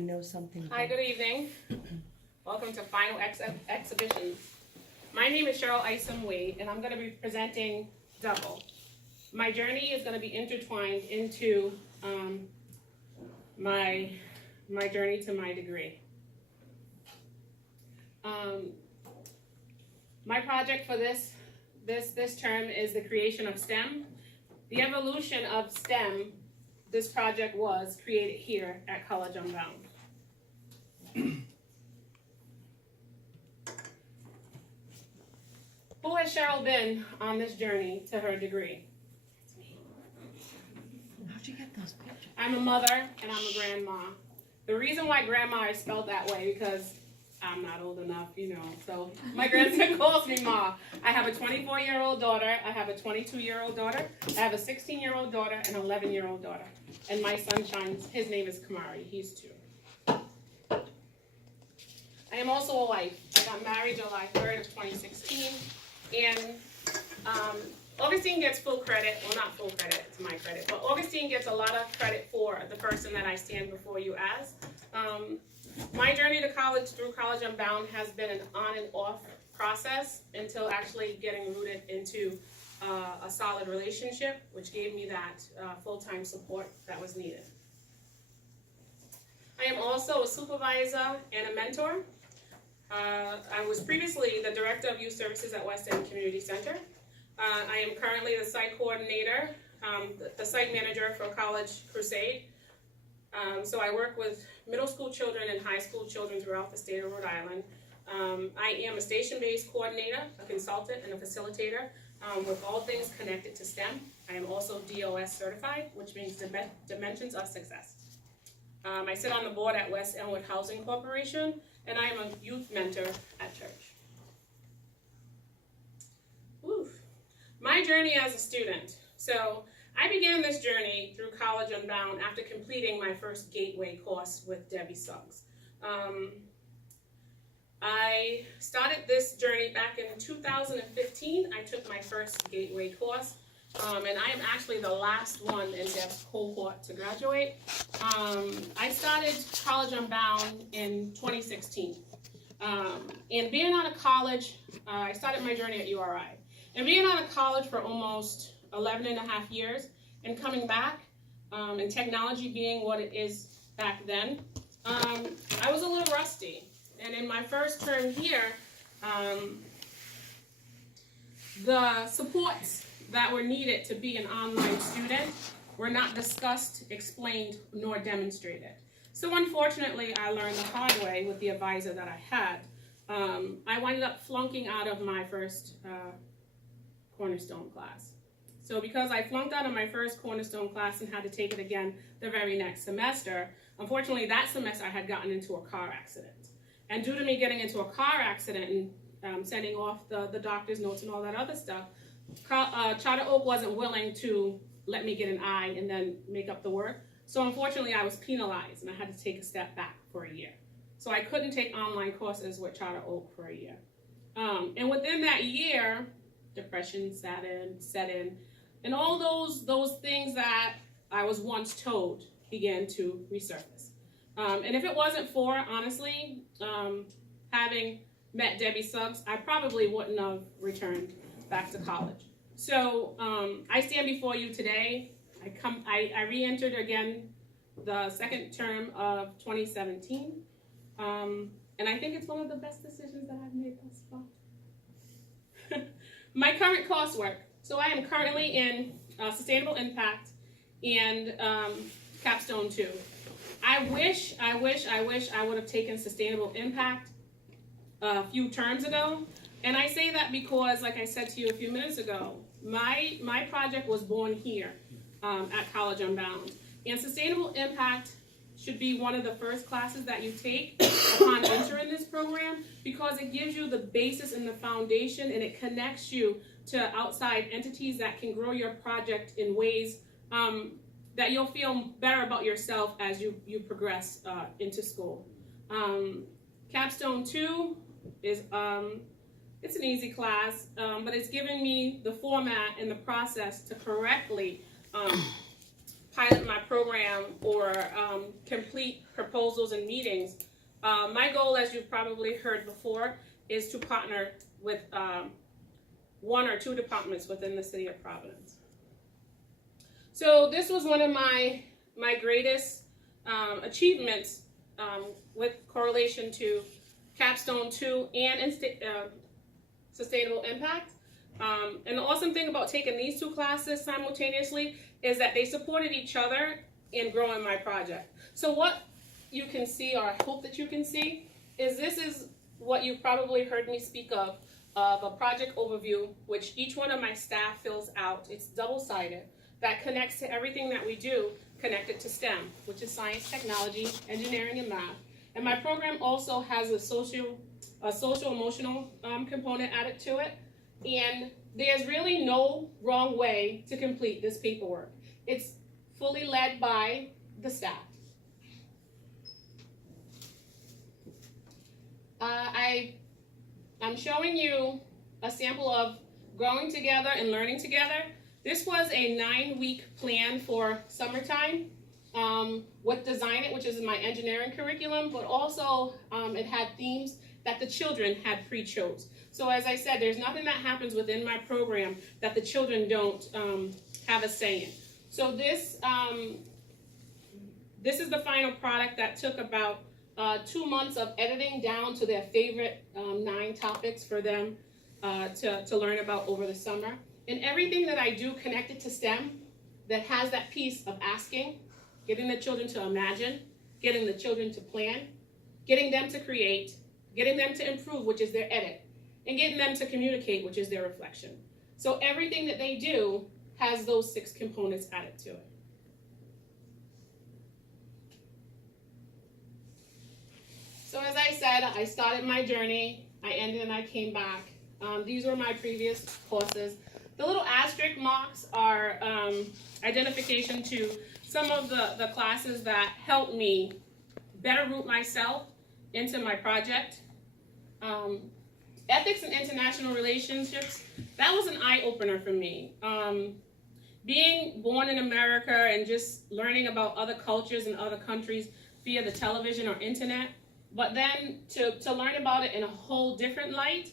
know something. Hi, good evening. Welcome to Final Exhibitions. My name is Cheryl Isom-Wade, and I'm going to be presenting Double. My journey is going to be intertwined into my journey to my degree. My project for this term is the creation of STEM. The evolution of STEM, this project was created here at College Unbound. Who has Cheryl been on this journey to her degree? How'd you get those pictures? I'm a mother and I'm a grandma. The reason why grandma is spelled that way because I'm not old enough, so my grandson calls me Ma. I have a 24-year-old daughter, I have a 22-year-old daughter, I have a 16-year-old daughter, and an 11-year-old daughter. And my son shines, his name is Kamari, he's 2. I am also a wife. I got married July 3rd of 2016, and Augustine gets full credit, well not full credit, it's my credit, but Augustine gets a lot of credit for the person that I stand before you as. My journey to college through College Unbound has been an on and off process until actually getting rooted into a solid relationship, which gave me that full-time support that was needed. I am also a supervisor and a mentor. I was previously the Director of Youth Services at West End Community Center. I am currently the site coordinator, the site manager for College Crusade. So I work with middle school children and high school children throughout the state of Rhode Island. I am a station-based coordinator, a consultant, and a facilitator with all things connected to STEM. I am also DOS certified, which means Dimensions of Success. I sit on the board at West Elmwood Housing Corporation, and I am a youth mentor at church. Oof. My journey as a student. So I began this journey through College Unbound after completing my first Gateway course with Debbie Suggs. I started this journey back in 2015. I took my first Gateway course, and I am actually the last one in Deb's cohort to graduate. I started College Unbound in 2016. And being out of college, I started my journey at URI. And being out of college for almost 11 and a half years and coming back, and technology being what it is back then, I was a little rusty. And in my first term here, the supports that were needed to be an online student were not discussed, explained, nor demonstrated. So unfortunately, I learned the hard way with the advisor that I had. I wound up flunking out of my first Cornerstone class. So because I flunked out of my first Cornerstone class and had to take it again the very next semester, unfortunately that semester I had gotten into a car accident. And due to me getting into a car accident and sending off the doctor's notes and all that other stuff, Charter Oak wasn't willing to let me get an I and then make up the work. So unfortunately I was penalized and I had to take a step back for a year. So I couldn't take online courses with Charter Oak for a year. And within that year, depression set in, and all those things that I was once told began to resurface. And if it wasn't for, honestly, having met Debbie Suggs, I probably wouldn't have returned back to college. So I stand before you today. I re-entered again the second term of 2017. And I think it's one of the best decisions that I've made thus far. My current coursework. So I am currently in Sustainable Impact and Capstone 2. I wish I would have taken Sustainable Impact a few terms ago. And I say that because, like I said to you a few minutes ago, my project was born here at College Unbound. And Sustainable Impact should be one of the first classes that you take upon entering this program because it gives you the basis and the foundation and it connects you to outside entities that can grow your project in ways that you'll feel better about yourself as you progress into school. Capstone 2 is it's an easy class, but it's given me the format and the process to correctly pilot my program program or complete proposals and meetings, my goal, as you've probably heard before, is to partner with one or two departments within the city of Providence. So this was one of my greatest achievements with correlation to Capstone 2 and Sustainable Impact. And the awesome thing about taking these two classes simultaneously is that they supported each other in growing my project. So what you can see, or I hope that you can see, is this is what you've probably heard me speak of a project overview, which each one of my staff fills out. It's double-sided, that connects to everything that we do, connected to STEM, which is science, technology, engineering, and math. And my program also has a social-emotional component added to it. And there's really no wrong way to complete this paperwork. It's fully led by the staff. I'm showing you a sample of growing together and learning together. This was a 9-week plan for summertime with Design It, which is my engineering curriculum, but also it had themes that the children had pre-chose. So as I said, there's nothing that happens within my program that the children don't have a say in. So this is the final product that took about 2 months of editing down to their favorite 9 topics for them to learn about over the summer. And everything that I do connected to STEM that has that piece of asking, getting the children to imagine, getting the children to plan, getting them to create, getting them to improve, which is their edit, and getting them to communicate, which is their reflection. So everything that they do has those 6 components added to it. So as I said, I started my journey, I ended and I came back. These were my previous courses. The little asterisk marks are identification to some of the classes that helped me better root myself into my project. Ethics and international relationships, that was an eye-opener for me. Being born in America and just learning about other cultures and other countries via the television or internet, but then to learn about it in a whole different light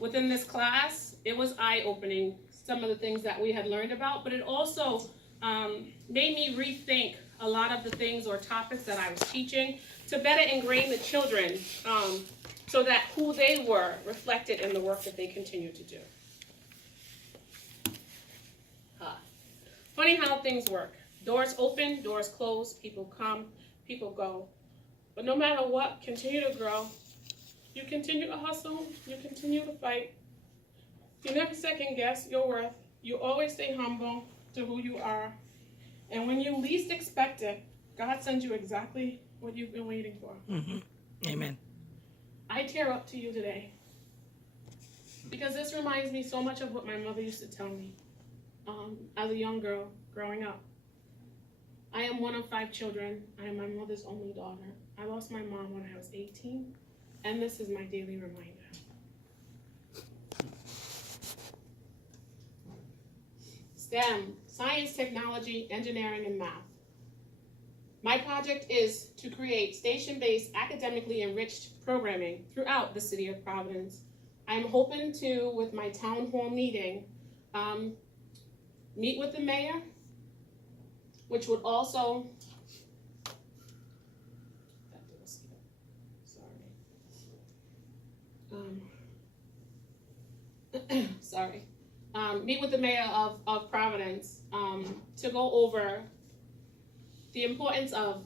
within this class, it was eye-opening, some of the things that we had learned about, but it also made me rethink a lot of the things or topics that I was teaching to better ingrain the children so that who they were reflected in the work that they continue to do. Funny how things work. Doors open, doors close, people come, people go. But no matter what, continue to grow. You continue to hustle, you continue to fight. You never second guess your worth. You always stay humble to who you are. And when you least expect it, God sends you exactly what you've been waiting for. Mm-hmm. Amen. I tear up to you today because this reminds me so much of what my mother used to tell me as a young girl growing up. I am one of 5 children. I am my mother's only daughter. I lost my mom when I was 18, and this is my daily reminder. STEM, science, technology, engineering, and math. My project is to create station-based, academically enriched programming throughout the city of Providence. I'm hoping to, with my town hall meeting, meet with the mayor, which would also, meet with the mayor of Providence to go over the importance of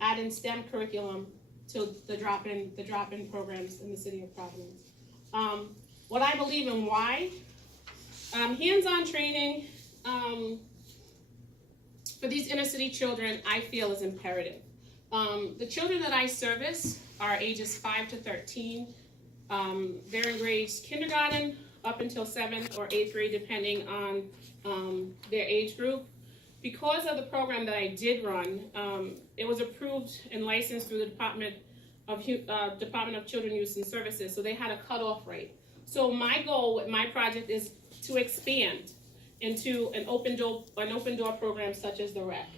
adding STEM curriculum to the drop-in programs in the city of Providence. What I believe and why. Hands-on training for these inner city children, I feel, is imperative. The children that I service are ages 5 to 13. They're in grades kindergarten up until 7th or 8th grade, depending on their age group. Because of the program that I did run, it was approved and licensed through the Department of Children, Youth, and Services, so they had a cutoff rate. So my goal with my project is to expand into an open door program such as the rec.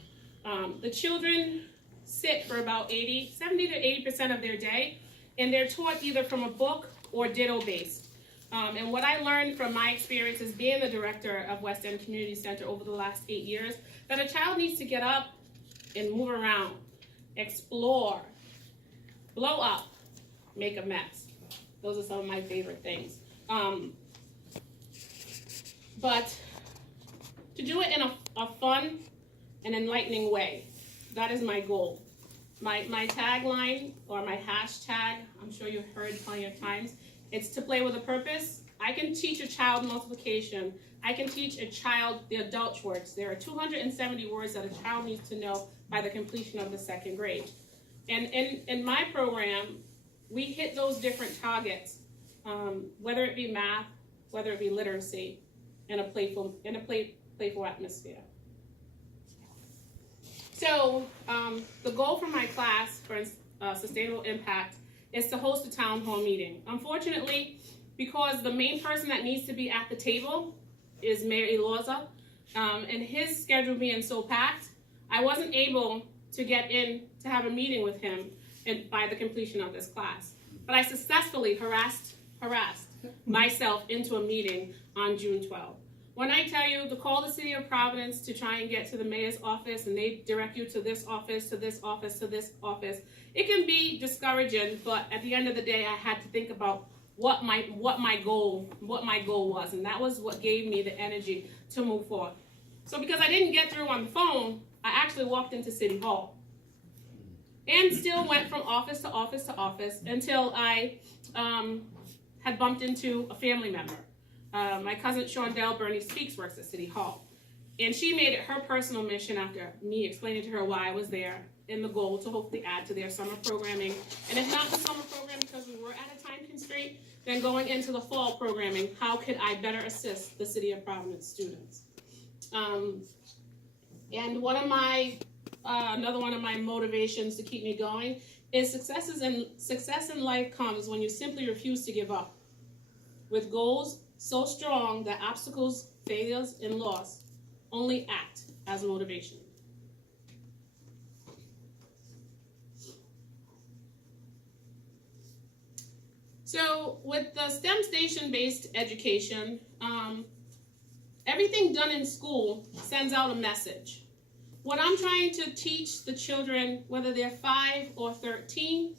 The children sit for about 70 to 80% of their day, and they're taught either from a book or ditto-based. And what I learned from my experience as being the director of West End Community Center over the last 8 years, that a child needs to get up and move around, explore, blow up, make a mess. Those are some of my favorite things. But to do it in a fun and enlightening way, that is my goal. My tagline or my hashtag, I'm sure you've heard plenty of times, it's to play with a purpose. I can teach a child multiplication. I can teach a child the adult words. There are 270 words that a child needs to know by the completion of the 2nd grade. And in my program, we hit those different targets, whether it be math, whether it be literacy, in a playful atmosphere. So the goal for my class for Sustainable Impact is to host a town hall meeting. Unfortunately, because the main person that needs to be at the table is Mayor Eloza, and his schedule being so packed, I wasn't able to get in to have a meeting with him by the completion of this class. But I successfully harassed myself into a meeting on June 12th. When I tell you to call the City of Providence to try and get to the mayor's office, and they direct you to this office, to this office, to this office, it can be discouraging, but at the end of the day, I had to think about what my goal was, and that was what gave me the energy to move forward. So because I didn't get through on the phone, I actually walked into City Hall and still went from office to office to office until I had bumped into a family member. My cousin Shondell Bernie Speaks works at City Hall, and she made it her personal mission after me explaining to her why I was there in the goal to hopefully add to their summer programming, and if not the summer program because we were at a time constraint, then going into the fall programming, how could I better assist the City of Providence students? And another one of my motivations to keep me going is success in life comes when you simply refuse to give up. With goals so strong that obstacles, failures, and loss only act as motivation. So with the STEM station-based education, everything done in school sends out a message. What I'm trying to teach the children, whether they're 5 or 13,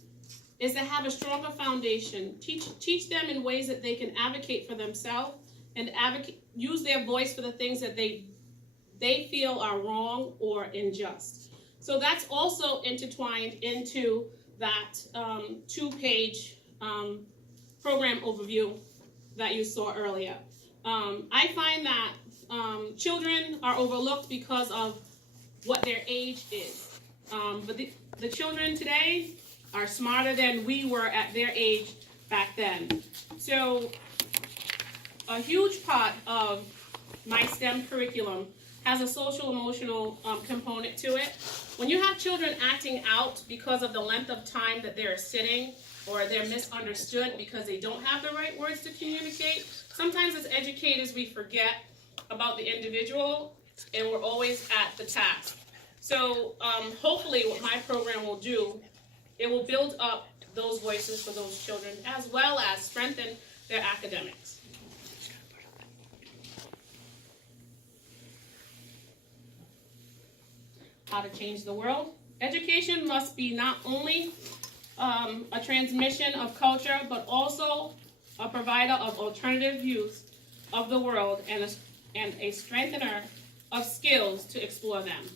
is to have a stronger foundation. Teach them in ways that they can advocate for themselves and use their voice for the things that they feel are wrong or unjust. So that's also intertwined into that 2-page program overview that you saw earlier. I find that children are overlooked because of what their age is. But the children today are smarter than we were at their age back then. So a huge part of my STEM curriculum has a social emotional component to it. When you have children acting out because of the length of time that they're sitting, or they're misunderstood because they don't have the right words to communicate, sometimes as educators we forget about the individual and we're always at the task. So hopefully what my program will do, it will build up those voices for those children as well as strengthen their academics. How to change the world? Education must be not only a transmission of culture, but also a provider of alternative views of the world and a strengthener of skills to explore them.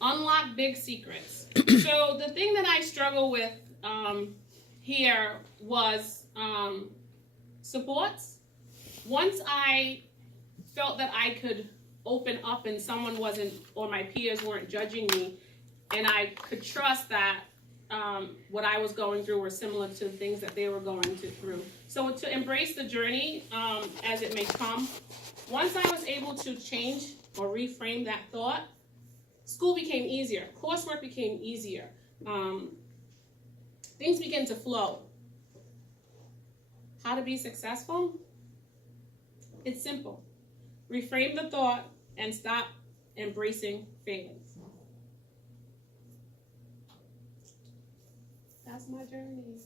Unlock big secrets. So the thing that I struggle with here was supports. Once I felt that I could open up and someone wasn't, or my peers weren't judging me, and I could trust that what I was going through were similar to the things that they were going through. So to embrace the journey as it may come, once I was able to change or reframe that thought, school became easier, coursework became easier, things began to flow. How to be successful? It's simple. Reframe the thought and stop embracing failings. That's my journey.